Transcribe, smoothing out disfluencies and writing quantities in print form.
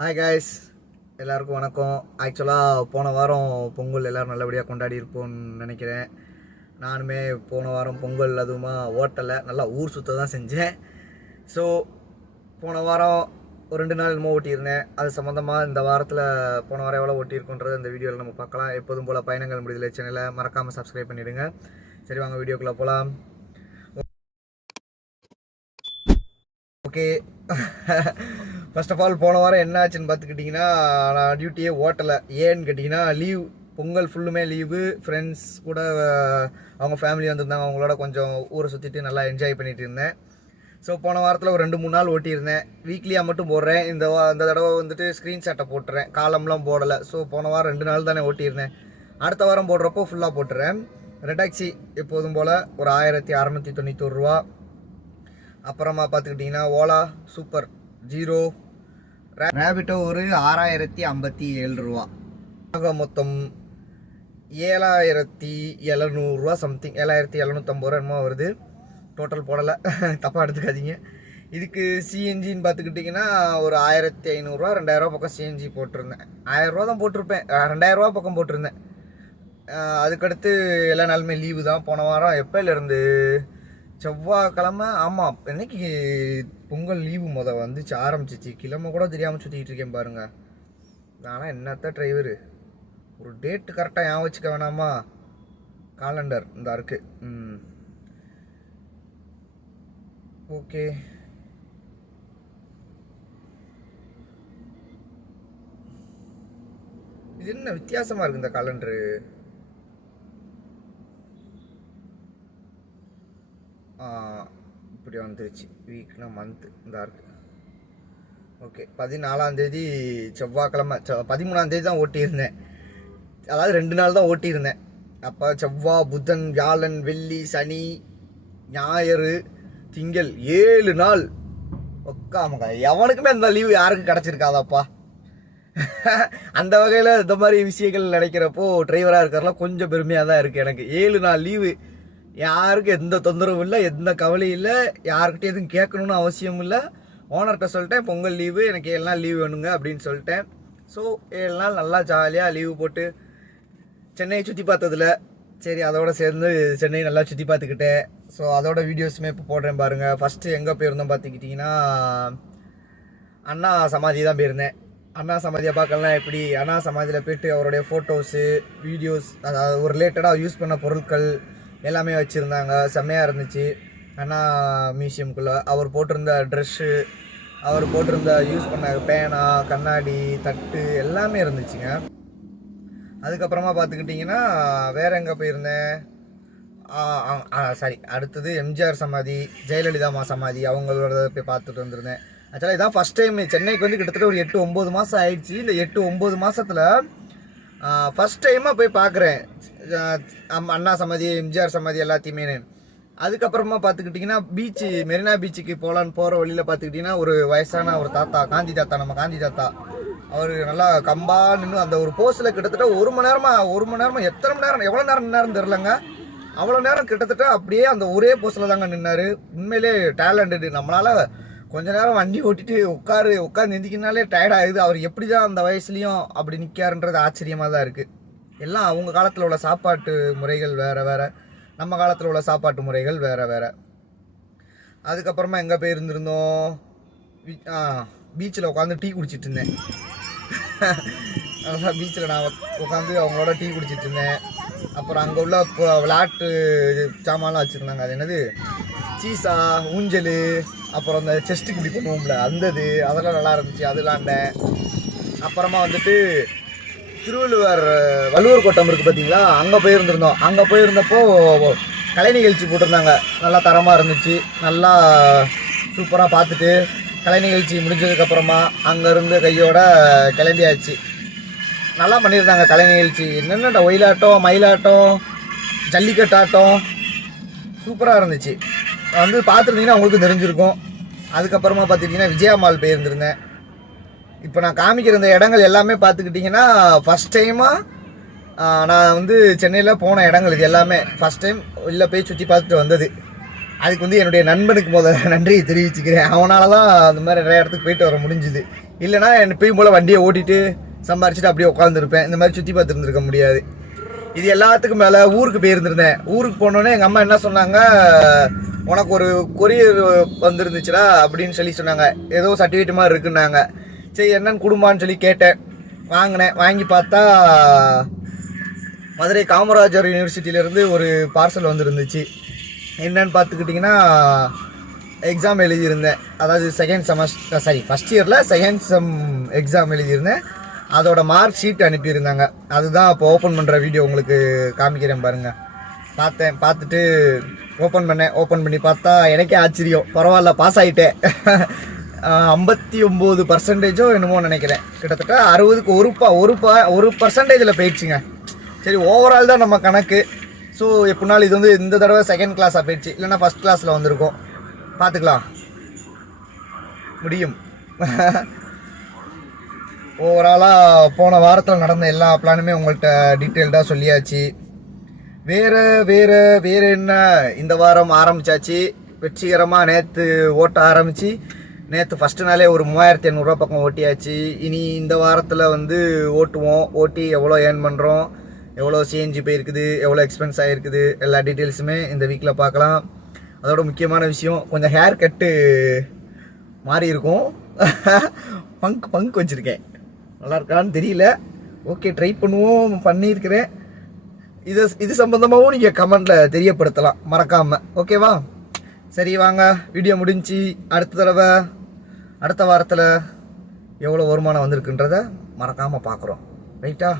Hi guys, எல்லாருக்கும் வணக்கம். ஆக்சுவலாக போன வாரம் பொங்கல் எல்லோரும் நல்லபடியாக கொண்டாடி இருப்போம்னு நினைக்கிறேன். நானுமே போன வாரம் பொங்கல் அதுவுமா ஓட்டலை, நல்லா ஊர் சுற்ற தான் செஞ்சேன். ஸோ போன வாரம் ஒரு 2 நாள் என்னமோ ஓட்டியிருந்தேன். அது சம்மந்தமாக இந்த வாரத்தில் போன வாரம் எவ்வளோ ஓட்டியிருக்கோன்றது இந்த வீடியோவில் நம்ம பார்க்கலாம். எப்போதும் போல் பயணங்கள் முடிதலை சேனலை மறக்காமல் சப்ஸ்கிரைப் பண்ணிவிடுங்க. சரி, வாங்க வீடியோக்குள்ளே போகலாம். ஓகே, ஃபர்ஸ்ட் ஆஃப் ஆல் போன வாரம் என்ன ஆச்சுன்னு பார்த்துக்கிட்டிங்கன்னா, நான் டியூட்டியே ஓட்டலை. ஏன்னு கேட்டிங்கன்னா லீவ், பொங்கல் ஃபுல்லுமே லீவு. ஃப்ரெண்ட்ஸ் கூட அவங்க ஃபேமிலி வந்திருந்தாங்க, அவங்களோட கொஞ்சம் ஊரை சுற்றிட்டு நல்லா என்ஜாய் பண்ணிகிட்டு இருந்தேன். ஸோ போன வாரத்தில் ஒரு 2-3 நாள் ஓட்டியிருந்தேன். வீக்லியாக மட்டும் போடுறேன். இந்த தடவை வந்துட்டு ஸ்க்ரீன்ஷாட்டை போட்டுறேன், காலம்லாம் போடலை. ஸோ போன வாரம் 2 நாள் தானே ஓட்டியிருந்தேன். அடுத்த வாரம் போடுறப்போ ஃபுல்லாக போட்டுறேன். ரெட் டாக்ஸி எப்போதும் போல் ஒரு 1691 ரூபா. அப்புறமா பார்த்துக்கிட்டிங்கன்னா ஓலா சூப்பர் ஜீரோ, ரேபிட்டோ ஒரு 6057 ரூபா. ஆக மொத்தம் 7700 ரூபா சம்திங், 7750 ரூபா என்னமோ வருது. டோட்டல் போடலை, தப்பாக எடுத்துக்காதீங்க. இதுக்கு சிஎன்ஜின்னு பார்த்துக்கிட்டிங்கன்னா ஒரு 1500 ரூபா 2000 ரூபா பக்கம் சிஎன்ஜி போட்டிருந்தேன். 1000 ரூபா தான் போட்டிருப்பேன், 2000 ரூபா பக்கம் போட்டிருந்தேன். அதுக்கடுத்து எல்லா நாளுமே லீவு தான். போன வாரம் எப்போலேருந்து செவ்வாய்க்கிழமை, ஆமாம், இன்னைக்கு பொங்கல் லீவு வந்துச்சு, ஆரம்பிச்சிச்சு. கிழமை கூட தெரியாமல் சுற்றிக்கிட்டு இருக்கேன் பாருங்க. ஆனால் என்னத்த டிரைவரு, ஒரு டேட்டு கரெக்டாக ஞாபகம் வச்சுக்க வேணாமா? காலண்டர் இந்த இருக்கு. ஓகே, இது என்ன வித்தியாசமாக இருக்குது இந்த காலண்டரு. இப்படி வந்துருச்சு. வீக்னா மந்த்து இந்த இருக்கு. ஓகே, 14ஆம் தேதி செவ்வாய்க்கிழமை, 13ஆம் தேதி தான் ஓட்டியிருந்தேன். அதாவது 2 நாள் தான் ஓட்டியிருந்தேன். அப்போ செவ்வாய், புதன், வியாழன், வெள்ளி, சனி, ஞாயிறு, திங்கள் 7 நாள் உக்காமங்க. எவனுக்குமே இந்த லீவு யாருக்கும் கிடச்சிருக்காதாப்பா. அந்த வகையில் இந்த மாதிரி விஷயங்கள் நினைக்கிறப்போ டிரைவராக இருக்கிறதுலாம் கொஞ்சம் பெருமையாக தான் இருக்குது எனக்கு. 7 நாள் லீவு, யாருக்கும் எந்த தொந்தரவும் இல்லை, எந்த கவலையும் இல்லை, யாருக்கிட்டே எதுவும் கேட்கணுன்னு அவசியம் இல்லை. ஓனர்கிட்ட சொல்லிட்டேன், பொங்கல் லீவு எனக்கு 7 நாள் லீவு வேணுங்க அப்படின்னு சொல்லிட்டேன். ஸோ 7 நாள் நல்லா ஜாலியாக லீவு போட்டு சென்னையை சுற்றி பார்த்ததில்ல. சரி, அதோட சேர்ந்து சென்னையை நல்லா சுற்றி பார்த்துக்கிட்டேன். ஸோ அதோட வீடியோஸுமே இப்போ போடுறேன் பாருங்கள். ஃபஸ்ட்டு எங்கே போயிருந்தோம் பார்த்துக்கிட்டிங்கன்னா, அண்ணா சமாதி தான் போயிருந்தேன். அண்ணா சமாதியை பார்க்கலாம். எப்படி அண்ணா சமாதியில் போய்ட்டு அவருடைய ஃபோட்டோஸு, வீடியோஸ், அதாவது ஒரு ரிலேட்டடாக யூஸ் பண்ண பொருட்கள் எல்லாமே வச்சுருந்தாங்க. செம்மையாக இருந்துச்சு. அண்ணா மியூசியம்குள்ளே அவர் போட்டிருந்த ட்ரெஸ்ஸு, அவர் போட்டிருந்த யூஸ் பண்ண பேனா, கண்ணாடி, தட்டு எல்லாமே இருந்துச்சுங்க. அதுக்கப்புறமா பார்த்துக்கிட்டிங்கன்னா வேறு எங்கே போயிருந்தேன், சாரி, அடுத்தது எம்ஜிஆர் சமாதி, ஜெயலலிதா சமாதி, அவங்களோட போய் பார்த்துட்டு வந்திருந்தேன். ஆக்சுவலாக இதான் ஃபஸ்ட் டைம் சென்னைக்கு வந்து கிட்டத்தட்ட ஒரு 8-9 மாதம் ஆயிடுச்சு. இந்த 8-9 மாதத்தில் ஃபஸ்ட் டைமாக போய் பார்க்குறேன் அண்ணா சமாதி, எம்ஜிஆர் சமாதி எல்லாத்தையுமே. அதுக்கப்புறமா பார்த்துக்கிட்டிங்கன்னா பீச்சு, மெரினா பீச்சுக்கு போகிற வழியில் பார்த்துக்கிட்டிங்கன்னா ஒரு வயசான ஒரு தாத்தா, காந்தி தாத்தா, நம்ம காந்தி தாத்தா, அவர் நல்லா கம்பா நின்று அந்த ஒரு போஸில் கிட்டத்தட்ட 1 மணி நேரமாக எத்தனை மணி நேரம், எவ்வளோ நேரம் நின்னாருன்னு தெரிலங்க. அவ்வளோ நேரம் கிட்டத்தட்ட அப்படியே அந்த ஒரே போஸில் தாங்க நின்னார். உண்மையிலே டேலண்டடு. நம்மளால் கொஞ்ச நேரம் வண்டி ஓட்டிட்டு உட்காந்து எந்திக்கினாலே டயர்டாகுது. அவர் எப்படி தான் அந்த வயசுலேயும் அப்படி நிற்காருன்றது ஆச்சரியமாக தான் இருக்குது. எல்லாம் அவங்க காலத்தில் உள்ள சாப்பாட்டு முறைகள் வேறு, நம்ம காலத்தில் உள்ள சாப்பாட்டு முறைகள் வேறு. அதுக்கப்புறமா எங்கே போய் இருந்திருந்தோம், பீச்சில் உட்காந்து டீ குடிச்சிட்டு இருந்தேன். பீச்சில் நான் உட்காந்து அவங்களோட டீ குடிச்சிட்டு இருந்தேன். அப்புறம் அங்கே உள்ள விளையாட்டு சாமான்லாம் வச்சுருந்தாங்க. அது என்னது, சீசா, ஊஞ்சல், அப்புறம் அந்த செஸ்ட்டுக்கு இப்படி பண்ணுவோம்ல அந்தது, அதெல்லாம் நல்லா இருந்துச்சு, அது விளாண்டேன். அப்புறமா வந்துட்டு வள்ளுவர் கோட்டம் இருக்குது பார்த்தீங்களா, அங்கே போயிருந்திருந்தோம். அங்கே போயிருந்தப்போ கலை நிகழ்ச்சி போட்டிருந்தாங்க, நல்லா தரமாக இருந்துச்சு. நல்லா சூப்பராக பார்த்துட்டு கலை நிகழ்ச்சி முடிஞ்சதுக்கப்புறமா அங்கேருந்து கையோட கிளம்பியாச்சு. நல்லா பண்ணியிருந்தாங்க கலை நிகழ்ச்சி. என்னென்ன ஒயிலாட்டம், மயிலாட்டம், ஜல்லிக்கட்டாட்டம் சூப்பராக இருந்துச்சு. வந்து பார்த்துருந்தீங்கன்னா உங்களுக்கு தெரிஞ்சிருக்கும். அதுக்கப்புறமா பார்த்துக்கிட்டிங்கன்னா விஜயா மால் போயிருந்திருந்தேன். இப்போ நான் காமிக்கிற இந்த இடங்கள் எல்லாமே பார்த்துக்கிட்டிங்கன்னா ஃபஸ்ட் டைமாக நான் வந்து சென்னையில் போன இடங்கள். இது எல்லாமே ஃபஸ்ட் டைம் வெளில போய் சுற்றி பார்த்துட்டு வந்தது. அதுக்கு வந்து என்னுடைய நண்பனுக்கு முதல்ல நன்றியை தெரிவிச்சுக்கிறேன். அவனால தான் அந்த மாதிரி நிறைய இடத்துக்கு போயிட்டு வர முடிஞ்சுது. இல்லைனா எப்பயும் போல் வண்டியை ஓட்டிட்டு சம்பாரிச்சிட்டு அப்படியே உட்காந்துருப்பேன். இந்த மாதிரி சுற்றி பார்த்துருந்துருக்க முடியாது. இது எல்லாத்துக்கும் மேலே ஊருக்கு போயிருந்திருந்தேன். ஊருக்கு போனோன்னே எங்கள் அம்மா என்ன சொன்னாங்க, உனக்கு ஒரு கொரியர் வந்துருந்துச்சுடா அப்படின்னு சொல்லி சொன்னாங்க. ஏதோ சர்டிஃபிகேட் மாதிரி இருக்குன்னாங்க. சரி என்னன்னு குடும்பான்னு சொல்லி கேட்டேன். வாங்கினேன். வாங்கி பார்த்தா மதுரை காமராஜர் யூனிவர்சிட்டியிலேருந்து ஒரு பார்சல் வந்துருந்துச்சு. என்னன்னு பார்த்துக்கிட்டிங்கன்னா எக்ஸாம் எழுதியிருந்தேன். அதாவது ஃபஸ்ட் இயரில் செகண்ட் செம் எக்ஸாம் எழுதியிருந்தேன். அதோட மார்க் ஷீட் அனுப்பியிருந்தாங்க. அதுதான் இப்போ ஓப்பன் பண்ணுற வீடியோ உங்களுக்கு காமிக்கிறேன் பாருங்கள். பார்த்துட்டு ஓப்பன் பண்ணி பார்த்தா எனக்கே ஆச்சரியம். பரவாயில்ல, பாஸ் ஆகிட்டேன். 59% என்னமோ நினைக்கிறேன். கிட்டத்தட்ட 60க்கு ஒரு பர்சன்டேஜில் போயிடுச்சுங்க. சரி, ஓவரால் தான் நம்ம கணக்கு. ஸோ எப்படினாலும் இது வந்து இந்த தடவை செகண்ட் கிளாஸாக போயிடுச்சு. இல்லைன்னா ஃபஸ்ட் கிளாஸில் வந்திருக்கோம். பார்த்துக்கலாம், முடியும். ஓவராலாக போன வாரத்தில் நடந்த எல்லா பிளானுமே உங்கள்கிட்ட டீட்டெயில்டாக சொல்லியாச்சு. வேறு என்ன, இந்த வாரம் ஆரம்பித்தாச்சு வெற்றிகரமாக. நேற்று ஓட்ட ஆரம்பித்து நேற்று ஃபஸ்ட்டு நாளே ஒரு 3800 பக்கம் ஓட்டியாச்சு. இனி இந்த வாரத்தில் வந்து ஓட்டி எவ்வளோ ஏர்ன் பண்ணுறோம், எவ்வளோ சிஎன்ஜி போயிருக்குது, எவ்வளோ எக்ஸ்பென்ஸ் ஆகிருக்குது, எல்லா டீட்டெயில்ஸுமே இந்த வீக்கில் பார்க்கலாம். அதோட முக்கியமான விஷயம், கொஞ்சம் ஹேர் கட்டு மாறி இருக்கும். பங்க் வச்சுருக்கேன். நல்லா இருக்கான்னு தெரியல. ஓகே, ட்ரை பண்ணுவோம். பண்ணியிருக்கிறேன். இது சம்பந்தமாகவும் நீங்கள் கமெண்டில் தெரியப்படுத்தலாம் மறக்காமல். ஓகேவா? சரி வாங்க, வீடியோ முடிஞ்சு அடுத்த வாரத்தில் எவ்வளோ வருமானம் வந்திருக்குன்றத மறக்காமல் பார்க்குறோம். ரைட்டா?